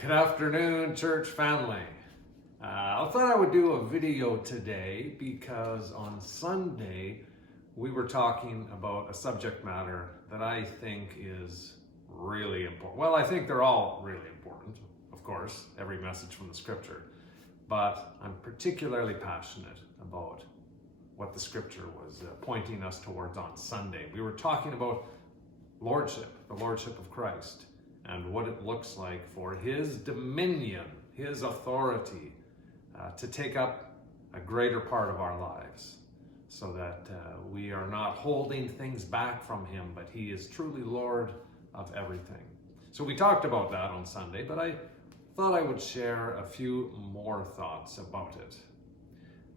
Good afternoon, church family. I thought I would do a video today because on Sunday we were talking about a subject matter that I think is really important. Well, I think they're all really important, of course, every message from the scripture, but I'm particularly passionate about what the scripture was pointing us towards on Sunday. We were talking about lordship, the lordship of Christ, and what it looks like for his dominion, his authority to take up a greater part of our lives so that we are not holding things back from him, but he is truly Lord of everything. So we talked about that on Sunday, but I thought I would share a few more thoughts about it.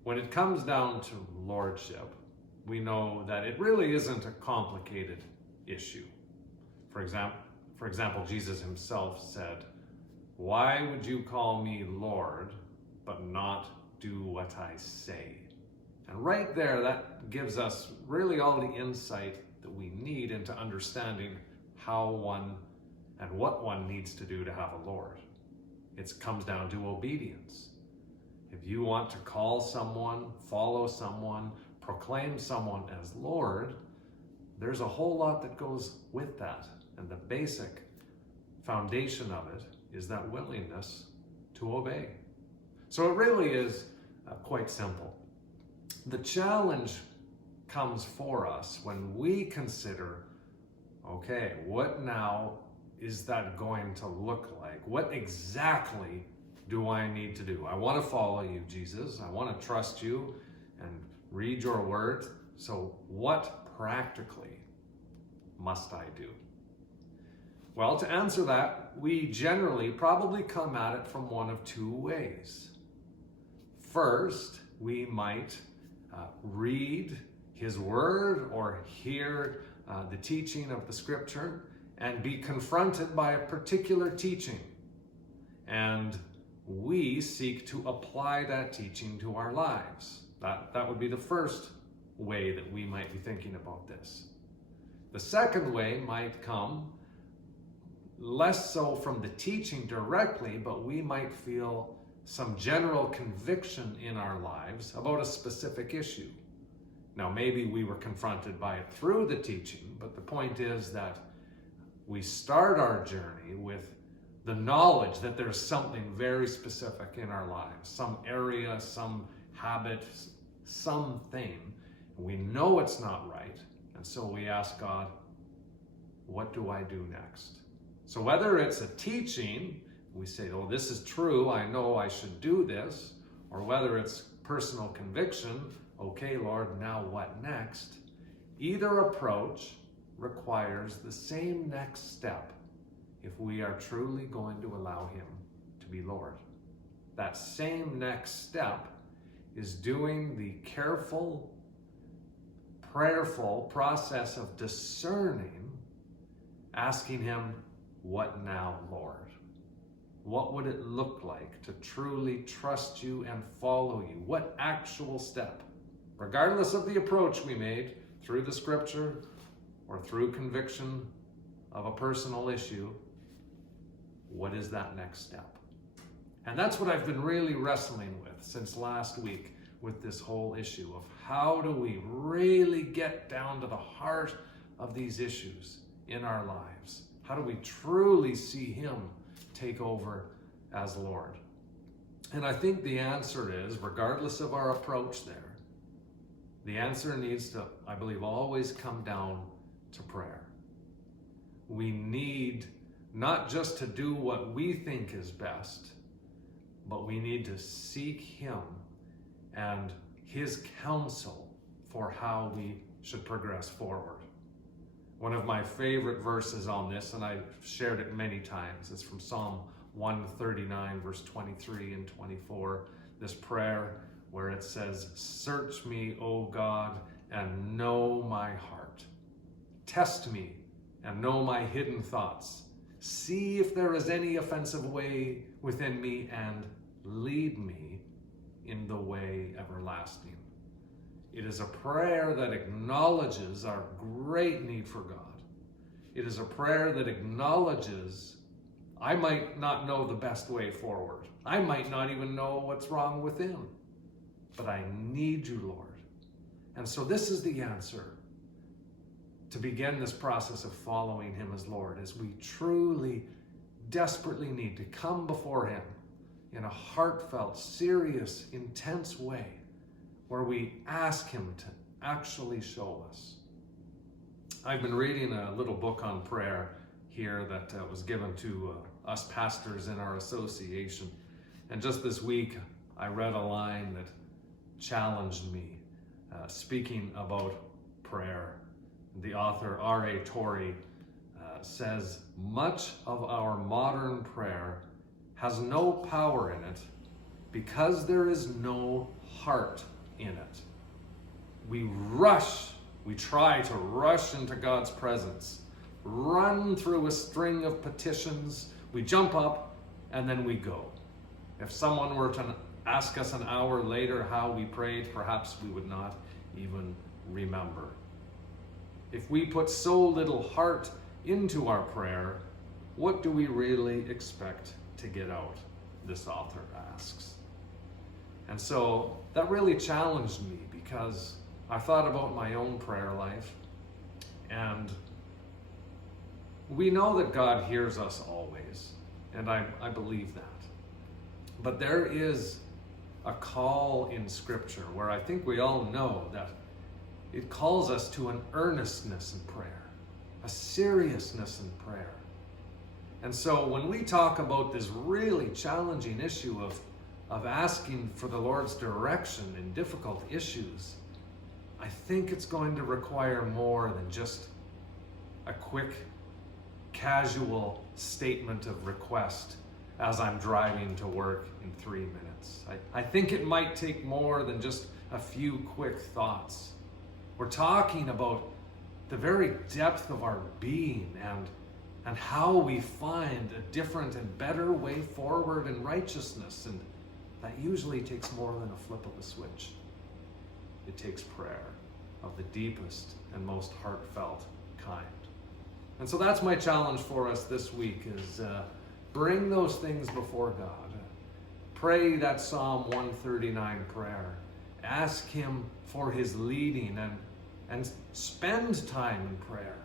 When it comes down to lordship, we know that it really isn't a complicated issue. For example, Jesus himself said, "Why would you call me Lord, but not do what I say?" And right there, that gives us really all the insight that we need into understanding how one and what one needs to do to have a Lord. It comes down to obedience. If you want to call someone, follow someone, proclaim someone as Lord, there's a whole lot that goes with that. And the basic foundation of it is that willingness to obey. So it really is quite simple. The challenge comes for us when we consider, okay, what now is that going to look like? What exactly do I need to do? I want to follow you, Jesus. I want to trust you and read your word. So what practically must I do? Well, to answer that, we generally probably come at it from one of two ways. First, we might read his word or hear the teaching of the scripture and be confronted by a particular teaching. And we seek to apply that teaching to our lives. That would be the first way that we might be thinking about this. The second way might come less so from the teaching directly, but we might feel some general conviction in our lives about a specific issue. Now, maybe we were confronted by it through the teaching, but the point is that we start our journey with the knowledge that there's something very specific in our lives, some area, some habit, something. We know it's not right, and so we ask God, what do I do next? So whether it's a teaching, we say, oh, this is true, I know I should do this, or whether it's personal conviction, okay, Lord, now what next? Either approach requires the same next step if we are truly going to allow him to be Lord. That same next step is doing the careful, prayerful process of discerning, asking him, what now, Lord? What would it look like to truly trust you and follow you? What actual step? Regardless of the approach we made through the scripture or through conviction of a personal issue, what is that next step? And that's what I've been really wrestling with since last week with this whole issue of how do we really get down to the heart of these issues in our lives? How do we truly see him take over as Lord? And I think the answer is, regardless of our approach there, the answer needs to, I believe, always come down to prayer. We need not just to do what we think is best, but we need to seek him and his counsel for how we should progress forward. One of my favorite verses on this, and I've shared it many times, is from Psalm 139, verse 23 and 24. This prayer where it says, "Search me, O God, and know my heart. Test me and know my hidden thoughts. See if there is any offensive way within me, and lead me in the way everlasting." It is a prayer that acknowledges our great need for God. It is a prayer that acknowledges I might not know the best way forward. I might not even know what's wrong within. But I need you, Lord. And so this is the answer to begin this process of following him as Lord, as we truly, desperately need to come before him in a heartfelt, serious, intense way, where we ask him to actually show us. I've been reading a little book on prayer here that was given to us pastors in our association. And just this week, I read a line that challenged me, speaking about prayer. The author, R.A. Torrey, says, much of our modern prayer has no power in it because there is no heart in it. We try to rush into God's presence, run through a string of petitions, we jump up, and then we go. If someone were to ask us an hour later how we prayed, perhaps we would not even remember. If we put so little heart into our prayer, what do we really expect to get out? This author asks. And so that really challenged me, because I thought about my own prayer life, and we know that God hears us always, and I believe that. But there is a call in Scripture where I think we all know that it calls us to an earnestness in prayer, a seriousness in prayer. And so when we talk about this really challenging issue of asking for the Lord's direction in difficult issues, I think it's going to require more than just a quick, casual statement of request as I'm driving to work in 3 minutes. I think it might take more than just a few quick thoughts. We're talking about the very depth of our being and how we find a different and better way forward in righteousness. And that usually takes more than a flip of a switch. It takes prayer of the deepest and most heartfelt kind. And so that's my challenge for us this week, is bring those things before God. Pray that Psalm 139 prayer. Ask him for his leading, and spend time in prayer.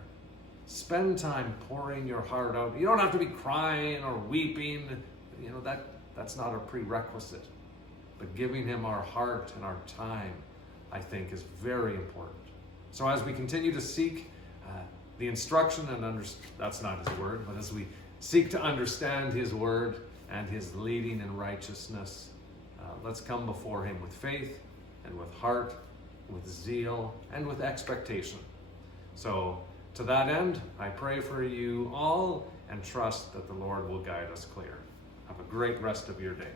Spend time pouring your heart out. You don't have to be crying or weeping. That's not a prerequisite. But giving him our heart and our time, I think, is very important. So as we continue to seek the instruction that's not his word, but as we seek to understand his word and his leading in righteousness, let's come before him with faith and with heart, with zeal, and with expectation. So to that end, I pray for you all and trust that the Lord will guide us clear. Have a great rest of your day.